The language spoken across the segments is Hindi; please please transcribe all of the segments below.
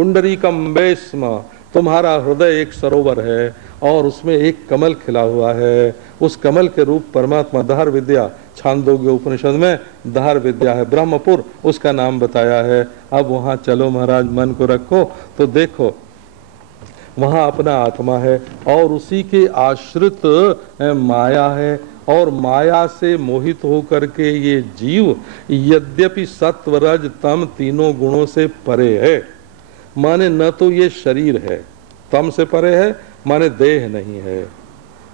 पुंडरीकम वेश्म, तुम्हारा हृदय एक सरोवर है और उसमें एक कमल खिला हुआ है। उस कमल के रूप परमात्मा दहर विद्या, छांदोग्य उपनिषद में दहर विद्या है, ब्रह्मपुर उसका नाम बताया है। अब वहाँ चलो महाराज, मन को रखो तो देखो वहाँ अपना आत्मा है और उसी के आश्रित माया है। और माया से मोहित होकर के ये जीव यद्यपि सत्व रज तम तीनों गुणों से परे है, माने न तो ये शरीर है, तम से परे है माने देह नहीं है,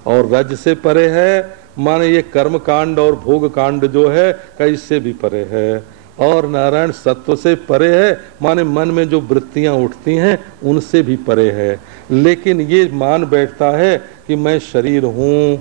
और रज से परे है माने ये कर्म कांड और भोग कांड जो है कैसे भी परे है, और नारायण सत्व से परे है माने मन में जो वृत्तियां उठती हैं उनसे भी परे है। लेकिन ये मान बैठता है कि मैं शरीर हूँ,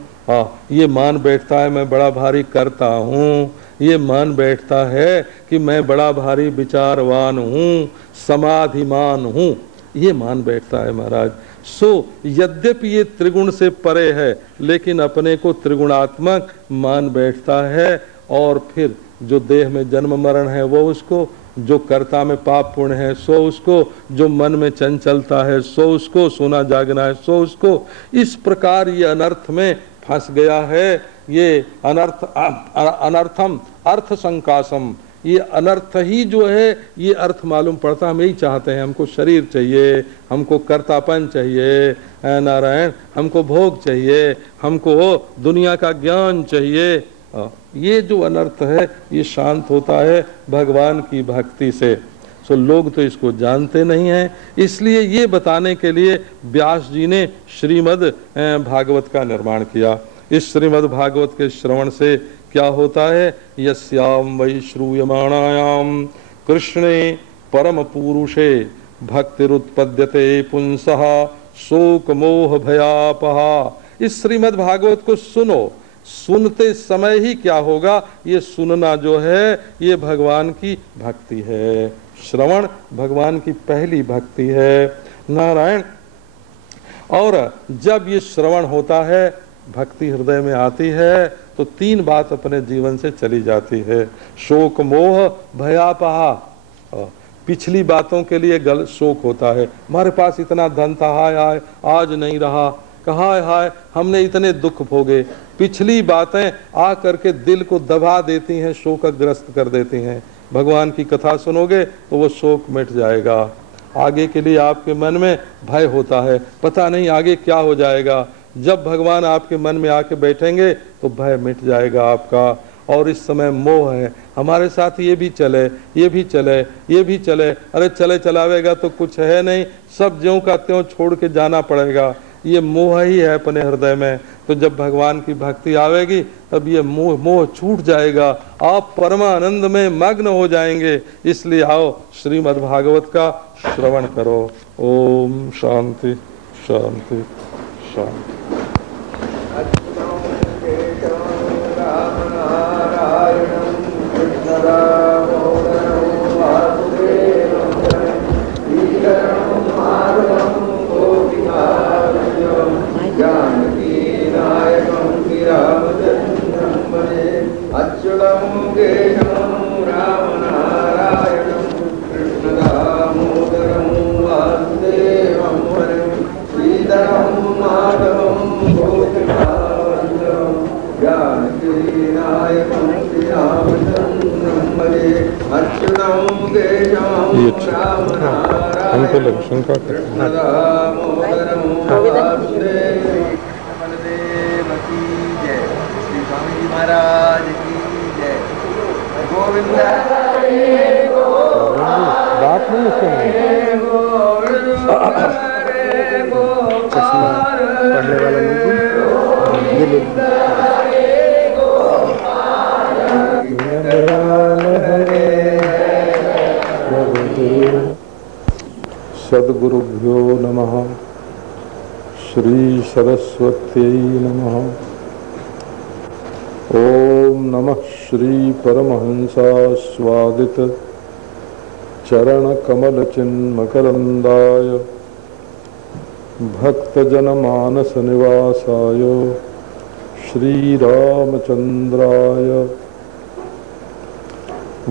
ये मान बैठता है मैं बड़ा भारी करता हूँ, ये मान बैठता है कि मैं बड़ा भारी विचारवान हूँ, समाधिमान हूँ, ये मान बैठता है महाराज। सो यद्यपि ये त्रिगुण से परे है लेकिन अपने को त्रिगुणात्मक मान बैठता है। और फिर जो देह में जन्म मरण है वो उसको, जो कर्ता में पाप पुण्य है सो उसको, जो मन में चंचलता है सो उसको, सोना जागना है सो उसको। इस प्रकार ये अनर्थ में फंस गया है। ये अनर्थम अर्थ संकासम, ये अनर्थ ही जो है ये अर्थ मालूम पड़ता। हम यही चाहते हैं, हमको शरीर चाहिए, हमको कर्तापन चाहिए नारायण, हमको भोग चाहिए, हमको दुनिया का ज्ञान चाहिए। ये जो अनर्थ है ये शांत होता है भगवान की भक्ति से। सो लोग तो इसको जानते नहीं हैं, इसलिए ये बताने के लिए व्यास जी ने श्रीमद् भागवत का निर्माण किया। इस श्रीमद् भागवत के श्रवण से क्या होता है, यस्याम वै श्रूयमाणायाम कृष्णे परम पुरुषे भक्तिरुत्पद्यते पुंसः शोक मोह भयापहा। इस श्रीमद् भागवत को सुनो, सुनते समय ही क्या होगा, ये सुनना जो है ये भगवान की भक्ति है, श्रवण भगवान की पहली भक्ति है नारायण। और जब ये श्रवण होता है भक्ति हृदय में आती है तो तीन बात अपने जीवन से चली जाती है, शोक मोह भयापहा। पिछली बातों के लिए गलत शोक होता है, हमारे पास इतना धन था, हाय हाय आज नहीं रहा, कहाँ हाय हमने इतने दुख भोगे। पिछली बातें आ करके दिल को दबा देती हैं, शोकग्रस्त कर देती हैं। भगवान की कथा सुनोगे तो वो शोक मिट जाएगा। आगे के लिए आपके मन में भय होता है, पता नहीं आगे क्या हो जाएगा। जब भगवान आपके मन में आके बैठेंगे तो भय मिट जाएगा आपका। और इस समय मोह है, हमारे साथ ये भी चले, ये भी चले, ये भी चले, अरे चले चलावेगा तो कुछ है नहीं, सब ज्यों का त्यों छोड़ के जाना पड़ेगा। ये मोह ही है अपने हृदय में। तो जब भगवान की भक्ति आवेगी तब ये मोह छूट जाएगा, आप परमानंद में मग्न हो जाएंगे। इसलिए आओ श्रीमद् भागवत का श्रवण करो। ओम शांति शांति शांति। हमको लग शंका महाराज की जय। गोविंद बात नहीं पढ़ने वाला सद्गुरुभ्यो नमः। श्री सरस्वत्यै नमः। ओम नमः श्री परमहंसास्वादित चरण कमल चिन्मकरंदाय भक्तजनमानस निवासाय श्री रामचंद्राय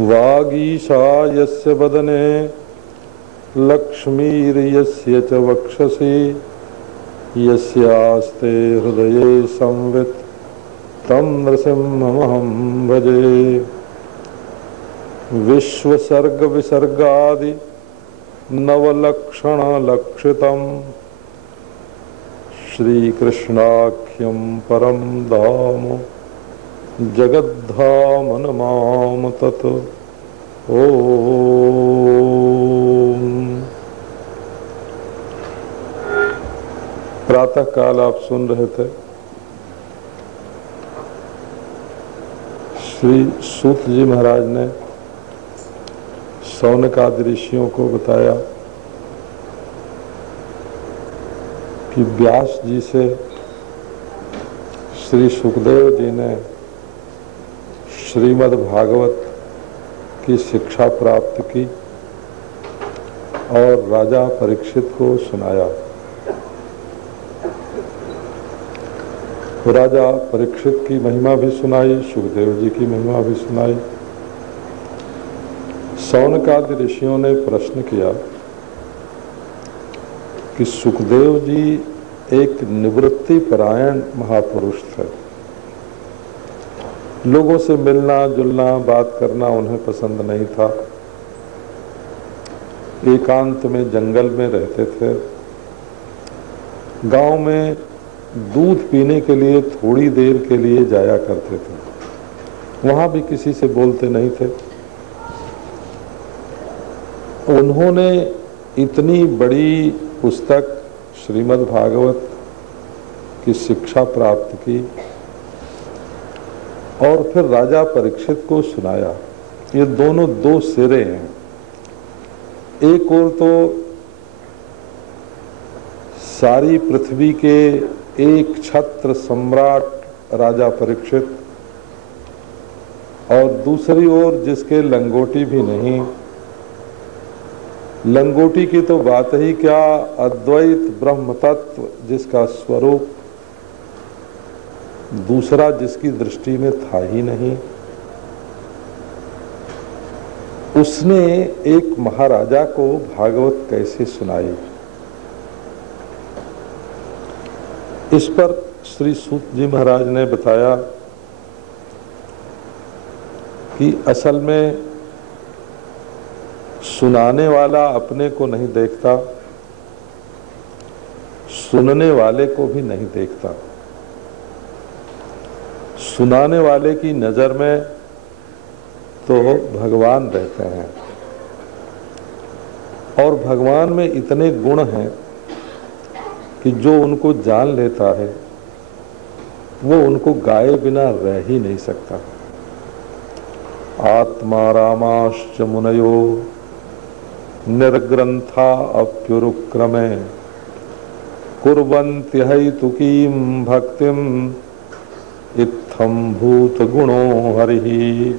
वागीशायस्य वदने लक्ष्मीर्यस्य च वक्षसि यस्यास्ते हृदये संवित् तं नृसिंहमहं भजे। विश्वसर्ग विसर्गादि नवलक्षणलक्षितम् श्रीकृष्णाख्यं परं धाम जगद्धाम नमामि तत्। ओम। प्रातः काल आप सुन रहे थे श्री सूत जी महाराज ने शौनक आदि ऋषियों को बताया कि व्यास जी से श्री सुखदेव जी ने श्रीमद् भागवत की शिक्षा प्राप्त की और राजा परीक्षित को सुनाया। राजा परीक्षित की महिमा भी सुनाई, सुखदेव जी की महिमा भी सुनाई। शौनक आदि ऋषियों ने प्रश्न किया कि सुखदेव जी एक निवृत्ति परायण महापुरुष थे। लोगों से मिलना जुलना बात करना उन्हें पसंद नहीं था। एकांत में जंगल में रहते थे। गांव में दूध पीने के लिए थोड़ी देर के लिए जाया करते थे। वहां भी किसी से बोलते नहीं थे। उन्होंने इतनी बड़ी पुस्तक श्रीमद् भागवत की शिक्षा प्राप्त की और फिर राजा परीक्षित को सुनाया। ये दोनों दो सिरे हैं। एक ओर तो सारी पृथ्वी के एक छत्र सम्राट राजा परीक्षित और दूसरी ओर जिसके लंगोटी भी नहीं। लंगोटी की तो बात ही क्या, अद्वैत ब्रह्म तत्व जिसका स्वरूप दूसरा जिसकी दृष्टि में था ही नहीं। उसने एक महाराजा को भागवत कैसे सुनाई। इस पर श्री सूत जी महाराज ने बताया कि असल में सुनाने वाला अपने को नहीं देखता, सुनने वाले को भी नहीं देखता। सुनाने वाले की नजर में तो भगवान रहते हैं और भगवान में इतने गुण हैं कि जो उनको जान लेता है वो उनको गाए बिना रह ही नहीं सकता। आत्मा रामाश्च मुनयो निर्ग्रंथा अप्युरुक्रमे कुर्वन्त्यहैतुकीं भक्तिं इत्थं भूत गुणो हरिहि।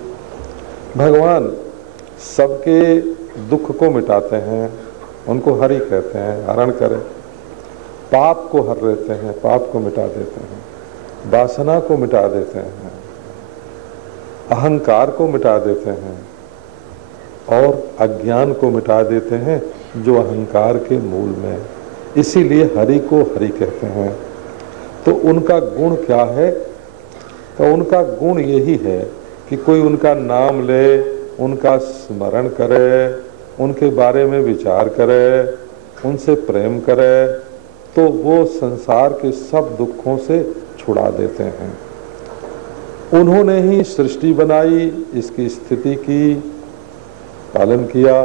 भगवान सबके दुख को मिटाते हैं, उनको हरि कहते हैं, हरण करें। पाप को हर लेते हैं, पाप को मिटा देते हैं, वासना को मिटा देते हैं, अहंकार को मिटा देते हैं और अज्ञान को मिटा देते हैं जो अहंकार के मूल में। इसीलिए हरि को हरि कहते हैं। तो उनका गुण क्या है? तो उनका गुण यही है कि कोई उनका नाम ले, उनका स्मरण करे, उनके बारे में विचार करे, उनसे प्रेम करे तो वो संसार के सब दुखों से छुड़ा देते हैं। उन्होंने ही सृष्टि बनाई, इसकी स्थिति की, पालन किया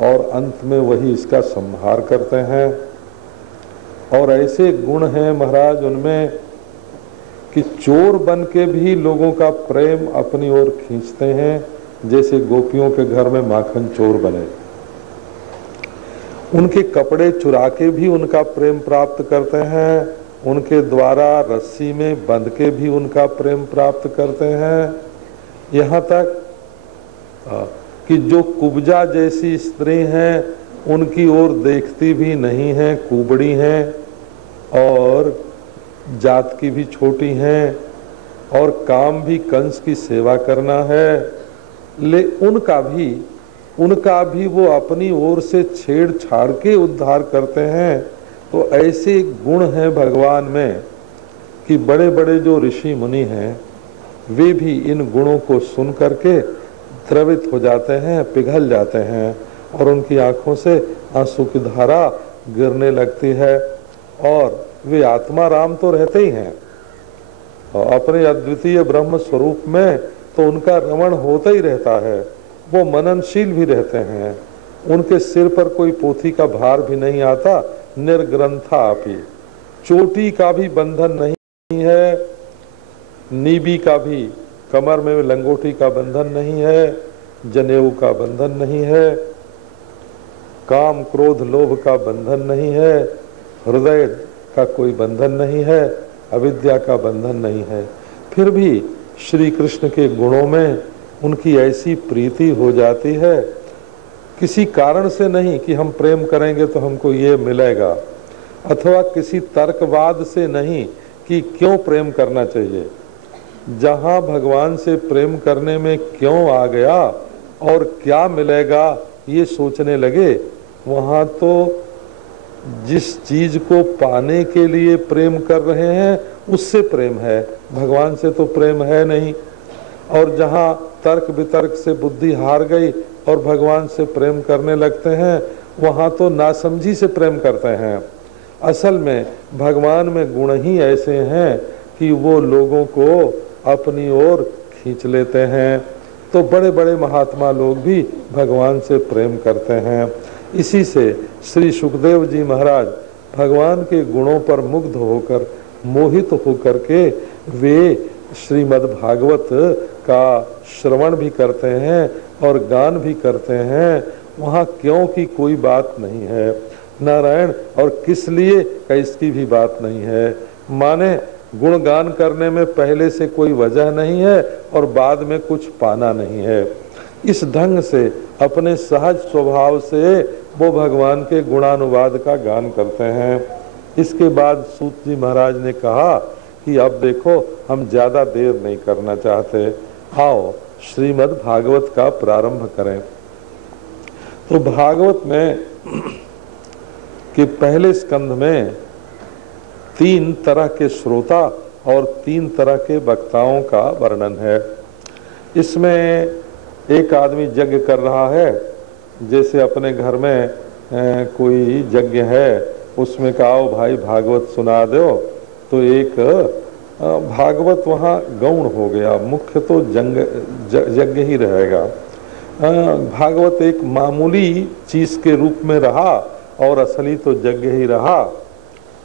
और अंत में वही इसका संहार करते हैं। और ऐसे गुण हैं महाराज उनमें कि चोर बन के भी लोगों का प्रेम अपनी ओर खींचते हैं, जैसे गोपियों के घर में माखन चोर बने। उनके कपड़े चुरा के भी उनका प्रेम प्राप्त करते हैं, उनके द्वारा रस्सी में बंध के भी उनका प्रेम प्राप्त करते हैं। यहाँ तक कि जो कुब्जा जैसी स्त्री हैं उनकी ओर देखती भी नहीं है, कुबड़ी हैं और जात की भी छोटी हैं और काम भी कंस की सेवा करना है, ले उनका भी उनका भी वो अपनी ओर से छेड़छाड़ के उद्धार करते हैं। तो ऐसे गुण हैं भगवान में कि बड़े बड़े जो ऋषि मुनि हैं वे भी इन गुणों को सुन करके द्रवित हो जाते हैं, पिघल जाते हैं और उनकी आंखों से आंसू की धारा गिरने लगती है। और वे आत्मा राम तो रहते ही हैं और अपने अद्वितीय ब्रह्म स्वरूप में तो उनका रमण होता ही रहता है। वो मननशील भी रहते हैं, उनके सिर पर कोई पोथी का भार भी नहीं आता, निर्ग्रंथा आपी। चोटी का भी बंधन नहीं है, नीबी का भी, कमर में लंगोटी का बंधन नहीं है, जनेऊ का बंधन नहीं है, काम क्रोध लोभ का बंधन नहीं है, हृदय का कोई बंधन नहीं है, अविद्या का बंधन नहीं है। फिर भी श्री कृष्ण के गुणों में उनकी ऐसी प्रीति हो जाती है, किसी कारण से नहीं कि हम प्रेम करेंगे तो हमको ये मिलेगा, अथवा किसी तर्कवाद से नहीं कि क्यों प्रेम करना चाहिए। जहाँ भगवान से प्रेम करने में क्यों आ गया और क्या मिलेगा ये सोचने लगे, वहाँ तो जिस चीज को पाने के लिए प्रेम कर रहे हैं उससे प्रेम है, भगवान से तो प्रेम है नहीं। और जहाँ तर्क वितर्क से बुद्धि हार गई और भगवान से प्रेम करने लगते हैं, वहाँ तो नासमझी से प्रेम करते हैं। असल में भगवान में गुण ही ऐसे हैं कि वो लोगों को अपनी ओर खींच लेते हैं। तो बड़े बड़े महात्मा लोग भी भगवान से प्रेम करते हैं। इसी से श्री सुखदेव जी महाराज भगवान के गुणों पर मुग्ध होकर, मोहित होकर के वे श्रीमद् भागवत का श्रवण भी करते हैं और गान भी करते हैं। वहाँ क्यों की कोई बात नहीं है, नारायण और किस लिए का इसकी भी बात नहीं है। माने गुणगान करने में पहले से कोई वजह नहीं है और बाद में कुछ पाना नहीं है। इस ढंग से अपने सहज स्वभाव से वो भगवान के गुणानुवाद का गान करते हैं। इसके बाद सूत जी महाराज ने कहा कि अब देखो हम ज्यादा देर नहीं करना चाहते, आओ श्रीमद् भागवत का प्रारंभ करें। तो भागवत में कि पहले स्कंध में 3 तरह के श्रोता और 3 तरह के वक्ताओं का वर्णन है। इसमें एक आदमी यज्ञ कर रहा है, जैसे अपने घर में कोई यज्ञ है, उसमें कहा आओ भाई भागवत सुना दो, तो एक भागवत वहाँ गौण हो गया, मुख्य तो यज्ञ ही रहेगा। भागवत एक मामूली चीज के रूप में रहा और असली तो यज्ञ ही रहा,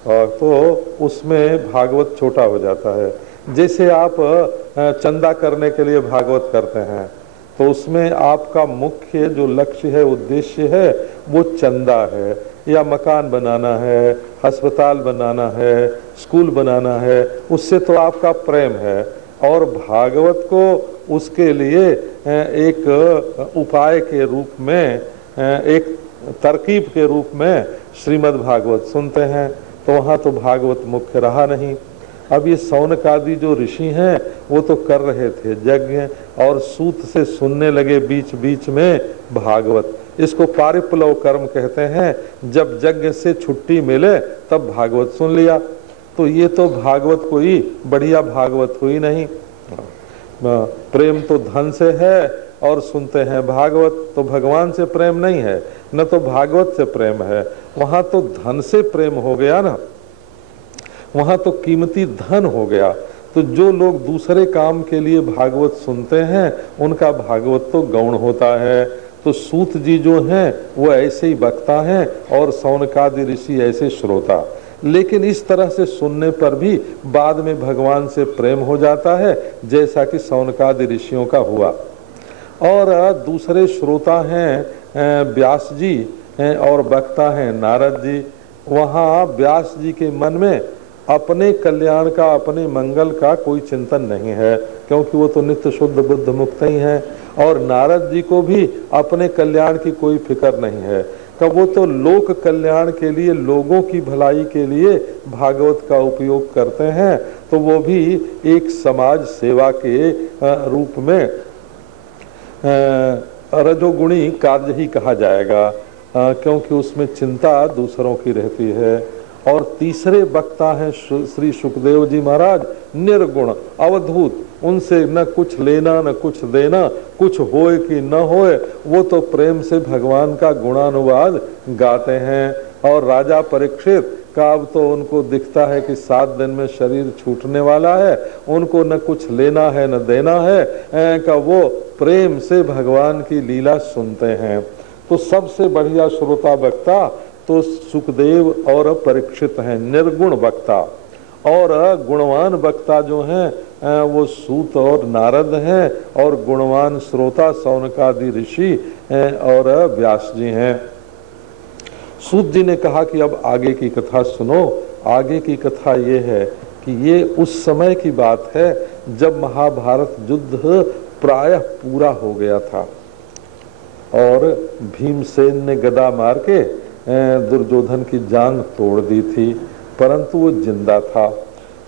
तो उसमें भागवत छोटा हो जाता है। जैसे आप चंदा करने के लिए भागवत करते हैं तो उसमें आपका मुख्य जो लक्ष्य है, उद्देश्य है, वो चंदा है, या मकान बनाना है, अस्पताल बनाना है, स्कूल बनाना है, उससे तो आपका प्रेम है। और भागवत को उसके लिए एक उपाय के रूप में, एक तरकीब के रूप में श्रीमद् भागवत सुनते हैं, तो वहाँ तो भागवत मुख्य रहा नहीं। अब ये सौनक आदि जो ऋषि हैं वो तो कर रहे थे यज्ञ और सूत से सुनने लगे बीच बीच में भागवत। इसको पारिप्लव कर्म कहते हैं। जब यज्ञ से छुट्टी मिले तब भागवत सुन लिया, तो ये तो भागवत कोई बढ़िया भागवत हुई नहीं। प्रेम तो धन से है और सुनते हैं भागवत, तो भगवान से प्रेम नहीं है, न तो भागवत से प्रेम है। वहां तो धन से प्रेम हो गया ना, वहां तो कीमती धन हो गया। तो जो लोग दूसरे काम के लिए भागवत सुनते हैं उनका भागवत तो गौण होता है। तो सूत जी जो हैं वो ऐसे ही वक्ता हैं और सौनकादि ऋषि ऐसे श्रोता। लेकिन इस तरह से सुनने पर भी बाद में भगवान से प्रेम हो जाता है, जैसा कि सौनकादि ऋषियों का हुआ। और दूसरे श्रोता हैं व्यास जी और वक्ता हैं नारद जी। वहाँ व्यास जी के मन में अपने कल्याण का, अपने मंगल का कोई चिंतन नहीं है, क्योंकि वो तो नित्य शुद्ध बुद्ध मुक्त ही हैं। और नारद जी को भी अपने कल्याण की कोई फिक्र नहीं है, कि वो तो लोक कल्याण के लिए, लोगों की भलाई के लिए भागवत का उपयोग करते हैं। तो वो भी एक समाज सेवा के रूप में रजोगुणी कार्य ही कहा जाएगा, क्योंकि उसमें चिंता दूसरों की रहती है। और तीसरे वक्ता हैं श्री सुखदेव जी महाराज, निर्गुण अवधूत, उनसे न कुछ लेना न कुछ देना, कुछ होए कि न होए, वो तो प्रेम से भगवान का गुणानुवाद गाते हैं। और राजा परीक्षित का अब तो उनको दिखता है कि 7 दिन में शरीर छूटने वाला है, उनको न कुछ लेना है न देना है, का वो प्रेम से भगवान की लीला सुनते हैं। तो सबसे बढ़िया श्रोता वक्ता तो सुखदेव और परीक्षित हैं, निर्गुण वक्ता। और गुणवान वक्ता जो हैं वो सूत और नारद हैं, और गुणवान श्रोता सौनकादि ऋषि और व्यास जी हैं। सूत जी ने कहा कि अब आगे की कथा सुनो। आगे की कथा ये है कि ये उस समय की बात है जब महाभारत युद्ध प्रायः पूरा हो गया था और भीमसेन ने गदा मार के दुर्योधन की जांघ तोड़ दी थी, परंतु वो जिंदा था।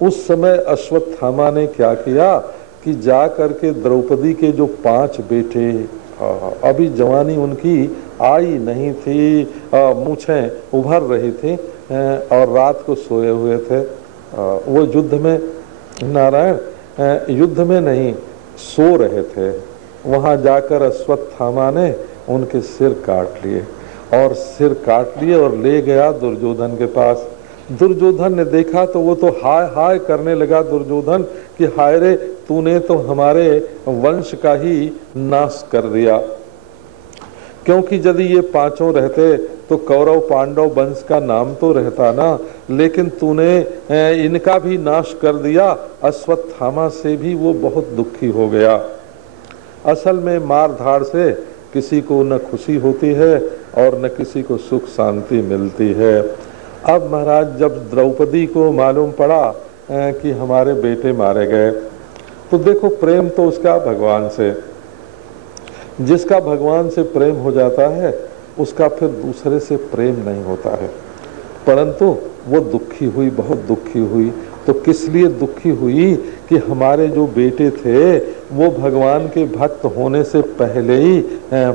उस समय अश्वत्थामा ने क्या किया कि जा करके द्रौपदी के जो 5 बेटे, अभी जवानी उनकी आई नहीं थी, मूछें उभर रही थी और रात को सोए हुए थे, वो युद्ध में, नारायण युद्ध में नहीं, सो रहे थे। वहां जाकर अश्वत्थामा ने उनके सिर काट लिए, और सिर काट लिए और ले गया दुर्योधन के पास। दुर्योधन ने देखा तो वो तो हाय हाय करने लगा दुर्योधन कि हाय रे, तूने तो हमारे वंश का ही नाश कर दिया, क्योंकि यदि ये 5 रहते तो कौरव पांडव वंश का नाम तो रहता ना, लेकिन तूने इनका भी नाश कर दिया। अश्वत्थामा से भी वो बहुत दुखी हो गया। असल में मार धाड़ से किसी को न खुशी होती है और न किसी को सुख शांति मिलती है। अब महाराज जब द्रौपदी को मालूम पड़ा कि हमारे बेटे मारे गए, तो देखो प्रेम तो उसका भगवान से, जिसका भगवान से प्रेम हो जाता है उसका फिर दूसरे से प्रेम नहीं होता है। परंतु वो दुखी हुई, बहुत दुखी हुई। तो किस लिए दुखी हुई कि हमारे जो बेटे थे वो भगवान के भक्त होने से पहले ही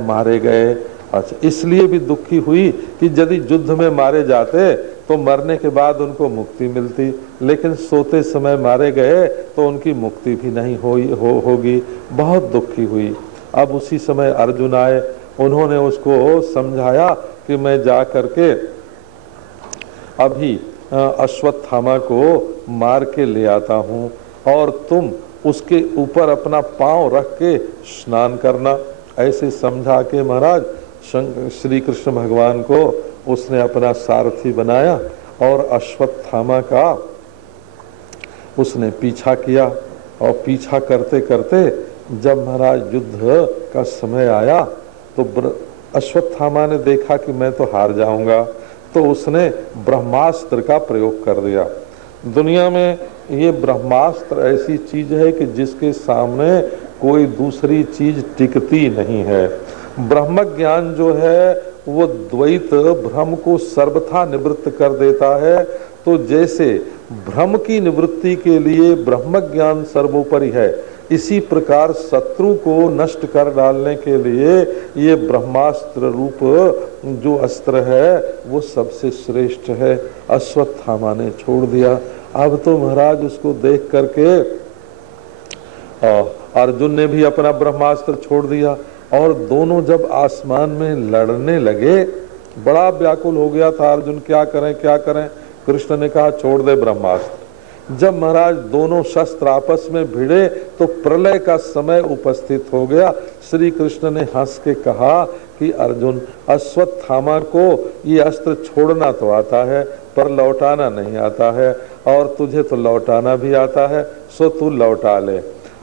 मारे गए। अच्छा, इसलिए भी दुखी हुई कि यदि युद्ध में मारे जाते तो मरने के बाद उनको मुक्ति मिलती, लेकिन सोते समय मारे गए तो उनकी मुक्ति भी नहीं होगी। बहुत दुखी हुई। अब उसी समय अर्जुन आए, उन्होंने उसको समझाया कि मैं जा करके अभी अश्वत्थामा को मार के ले आता हूँ और तुम उसके ऊपर अपना पांव रख के स्नान करना। ऐसे समझा के महाराज श्री कृष्ण भगवान को उसने अपना सारथी बनाया और अश्वत्थामा का उसने पीछा किया। और पीछा करते करते जब महाराज युद्ध का समय आया तो अश्वत्थामा ने देखा कि मैं तो हार जाऊंगा, तो उसने ब्रह्मास्त्र का प्रयोग कर दिया। दुनिया में ये ब्रह्मास्त्र ऐसी चीज है कि जिसके सामने कोई दूसरी चीज टिकती नहीं है। ब्रह्म ज्ञान जो है वो द्वैत भ्रम को सर्वथा निवृत्त कर देता है। तो जैसे भ्रम की निवृत्ति के लिए ब्रह्म ज्ञान सर्वोपरि है, इसी प्रकार शत्रु को नष्ट कर डालने के लिए ये ब्रह्मास्त्र रूप जो अस्त्र है वो सबसे श्रेष्ठ है। अश्वत्थामा ने छोड़ दिया। अब तो महाराज उसको देख करके अर्जुन ने भी अपना ब्रह्मास्त्र छोड़ दिया और दोनों जब आसमान में लड़ने लगे, बड़ा व्याकुल हो गया था अर्जुन, क्या करें क्या करें। कृष्ण ने कहा छोड़ दे ब्रह्मास्त्र। जब महाराज दोनों शस्त्र आपस में भिड़े तो प्रलय का समय उपस्थित हो गया। श्री कृष्ण ने हंस के कहा कि अर्जुन, अश्वत्थामा को ये अस्त्र छोड़ना तो आता है पर लौटाना नहीं आता है, और तुझे तो लौटाना भी आता है, सो तू लौटा ले।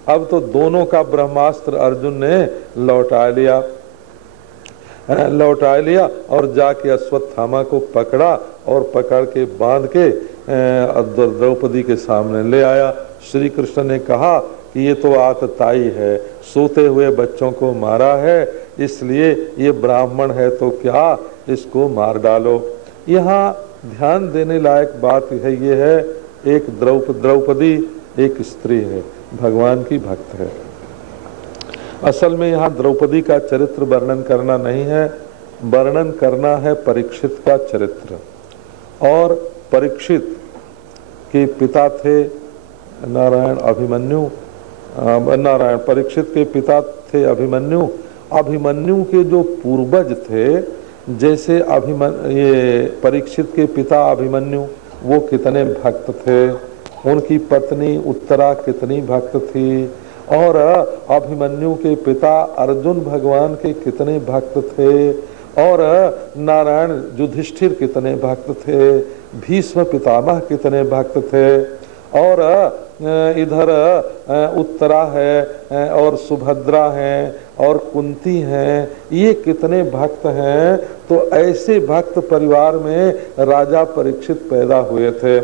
अब तो दोनों का ब्रह्मास्त्र अर्जुन ने लौटा लिया और जाके अश्वत्थामा को पकड़ा और पकड़ के बांध के द्रौपदी के सामने ले आया। श्री कृष्ण ने कहा कि ये तो आतताई है, सोते हुए बच्चों को मारा है, इसलिए ये ब्राह्मण है तो क्या, इसको मार डालो। यहाँ ध्यान देने लायक बात है ये है, एक द्रौपदी एक स्त्री है, भगवान की भक्त है। असल में यहाँ द्रौपदी का चरित्र वर्णन करना नहीं है, वर्णन करना है परीक्षित का चरित्र। और परीक्षित के पिता थे नारायण अभिमन्यु, नारायण परीक्षित के पिता थे अभिमन्यु। अभिमन्यु के जो पूर्वज थे, जैसे ये परीक्षित के पिता अभिमन्यु वो कितने भक्त थे, उनकी पत्नी उत्तरा कितनी भक्त थी, और अभिमन्यु के पिता अर्जुन भगवान के कितने भक्त थे, और नारायण युधिष्ठिर कितने भक्त थे, भीष्म पितामह कितने भक्त थे, और इधर उत्तरा है और सुभद्रा है और कुंती हैं, ये कितने भक्त हैं। तो ऐसे भक्त परिवार में राजा परीक्षित पैदा हुए थे।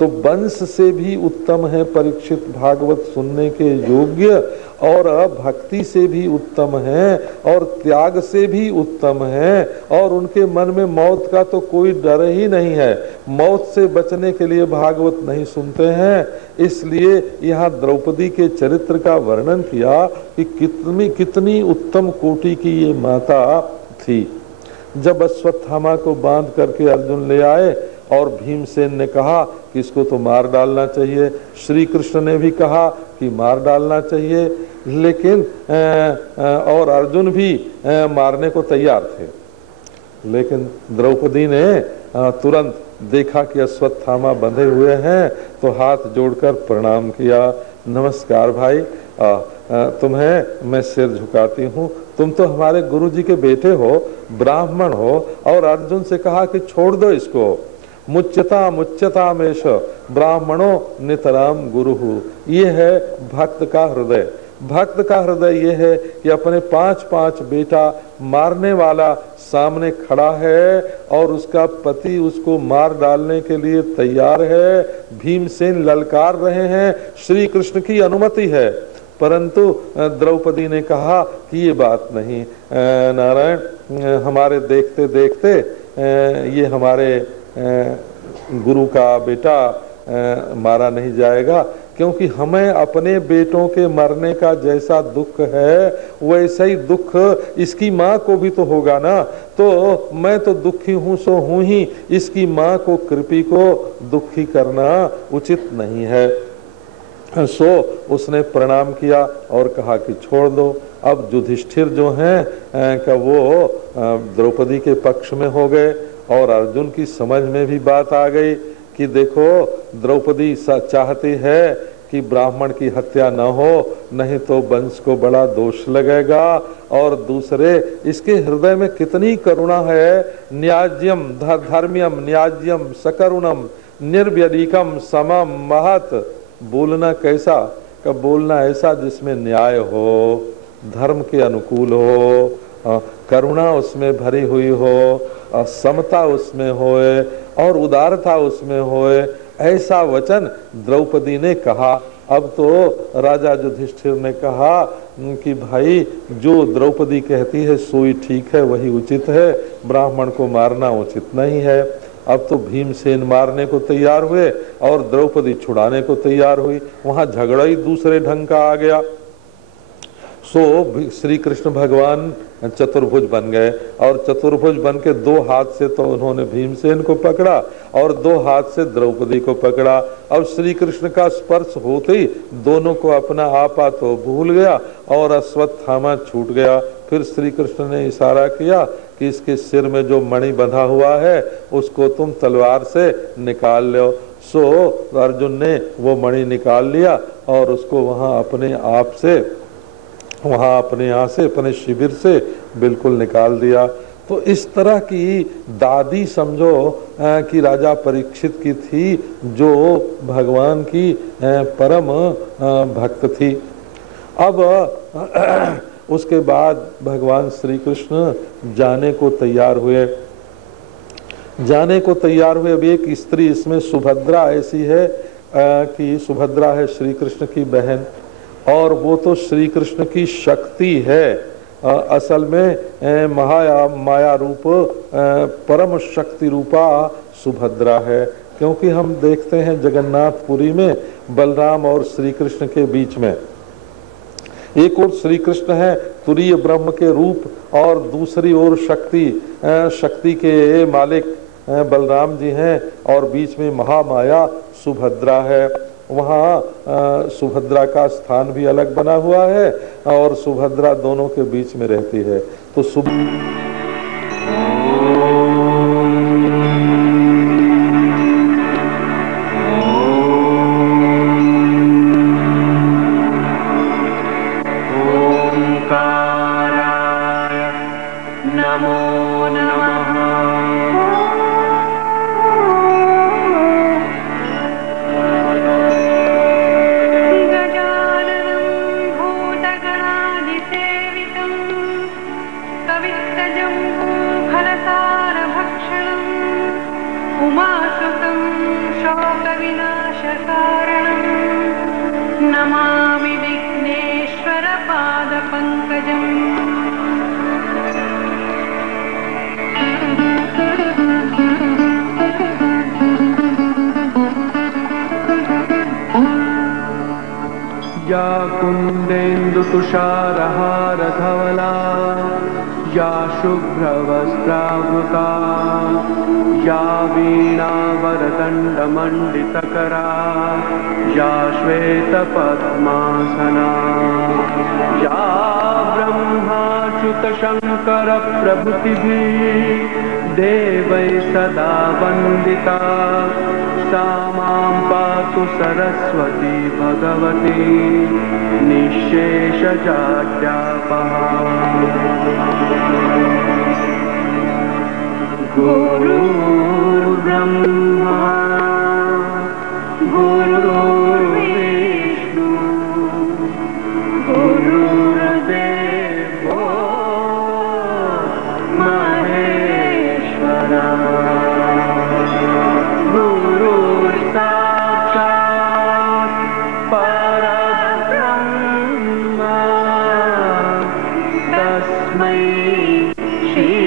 तो वंश से भी उत्तम है परीक्षित, भागवत सुनने के योग्य, और भक्ति से भी उत्तम है, और त्याग से भी उत्तम है, और उनके मन में मौत का तो कोई डर ही नहीं है। मौत से बचने के लिए भागवत नहीं सुनते हैं। इसलिए यहाँ द्रौपदी के चरित्र का वर्णन किया कि कितनी उत्तम कोटि की ये माता थी। जब अश्वत्थामा को बांध करके अर्जुन ले आए और भीमसेन ने कहा कि इसको तो मार डालना चाहिए, श्री कृष्ण ने भी कहा कि मार डालना चाहिए, लेकिन और अर्जुन भी मारने को तैयार थे, लेकिन द्रौपदी ने तुरंत देखा कि अश्वत्थामा बंधे हुए हैं तो हाथ जोड़कर प्रणाम किया। नमस्कार भाई, तुम्हें मैं सिर झुकाती हूँ, तुम तो हमारे गुरु जी के बेटे हो, ब्राह्मण हो। और अर्जुन से कहा कि छोड़ दो इसको, मुच्यता मेष ब्राह्मणों नितराम गुरु। ये है भक्त का हृदय। भक्त का हृदय ये है कि अपने 5 बेटा मारने वाला सामने खड़ा है और उसका पति उसको मार डालने के लिए तैयार है। भीमसेन ललकार रहे हैं, श्री कृष्ण की अनुमति है, परंतु द्रौपदी ने कहा कि ये बात नहीं नारायण, हमारे देखते देखते ये हमारे गुरु का बेटा मारा नहीं जाएगा, क्योंकि हमें अपने बेटों के मरने का जैसा दुख है वैसा ही दुख इसकी माँ को भी तो होगा ना। तो मैं तो दुखी हूँ सो हूँ ही, इसकी माँ को कृपी को दुखी करना उचित नहीं है। सो उसने प्रणाम किया और कहा कि छोड़ दो। अब युधिष्ठिर जो हैं का वो द्रौपदी के पक्ष में हो गए, और अर्जुन की समझ में भी बात आ गई कि देखो द्रौपदी चाहती है कि ब्राह्मण की हत्या न हो, नहीं तो वंश को बड़ा दोष लगेगा, और दूसरे इसके हृदय में कितनी करुणा है। न्याज्यम धर्म्यम न्याज्यम सकरुणम निर्व्यधिकम समम महत। बोलना कैसा, का बोलना ऐसा जिसमें न्याय हो, धर्म के अनुकूल हो, करुणा उसमें भरी हुई हो, समता उसमें होए और उदारता उसमें होए, ऐसा वचन द्रौपदी ने कहा। अब तो राजा युधिष्ठिर ने कहा कि भाई जो द्रौपदी कहती है सोई ठीक है, वही उचित है, ब्राह्मण को मारना उचित नहीं है। अब तो भीमसेन मारने को तैयार हुए और द्रौपदी छुड़ाने को तैयार हुई, वहां झगड़ा ही दूसरे ढंग का आ गया। सो श्री कृष्ण भगवान चतुर्भुज बन गए, और चतुर्भुज बन के 2 हाथ से तो उन्होंने भीमसेन को पकड़ा और 2 हाथ से द्रौपदी को पकड़ा। अब श्री कृष्ण का स्पर्श होते ही दोनों को अपना आपा तो भूल गया और अश्वत्थामा छूट गया। फिर श्री कृष्ण ने इशारा किया कि इसके सिर में जो मणि बंधा हुआ है उसको तुम तलवार से निकाल लो। सो अर्जुन ने वो मणि निकाल लिया और उसको वहां अपने आप से, वहां अपने यहाँ से, अपने शिविर से बिल्कुल निकाल दिया। तो इस तरह की दादी समझो कि राजा परीक्षित की थी, जो भगवान की परम भक्त थी। अब उसके बाद भगवान श्री कृष्ण जाने को तैयार हुए। अब एक स्त्री इसमें सुभद्रा ऐसी है कि सुभद्रा है श्री कृष्ण की बहन, और वो तो श्री कृष्ण की शक्ति है। असल में माया रूप परम शक्ति रूपा सुभद्रा है, क्योंकि हम देखते हैं जगन्नाथपुरी में बलराम और श्री कृष्ण के बीच में एक ओर श्री कृष्ण है तुरीय ब्रह्म के रूप, और दूसरी ओर शक्ति के मालिक बलराम जी हैं, और बीच में महामाया सुभद्रा है। वहाँ सुभद्रा का स्थान भी अलग बना हुआ है, और सुभद्रा दोनों के बीच में रहती है। तो नमामि विघ्नेश्वर पादपङ्कजम्। या कुन्देन्दुतुषारहारधवला या शुभ्रवस्त्रावृता या वीणावरदण्डमण्डितकरा या श्वेतपद्मासना या ब्रह्माच्युतशङ्करप्रभृतिभिः देवैः सदा वन्दिता सा मां पातु सरस्वती भगवती निःशेषजाड्यापहा। गुरुर्ब्रह्मा गुरुर्विष्णु गुरुर्देवो महेश्वरा गुरुर्साक्षात् परब्रह्म तस्मै श्री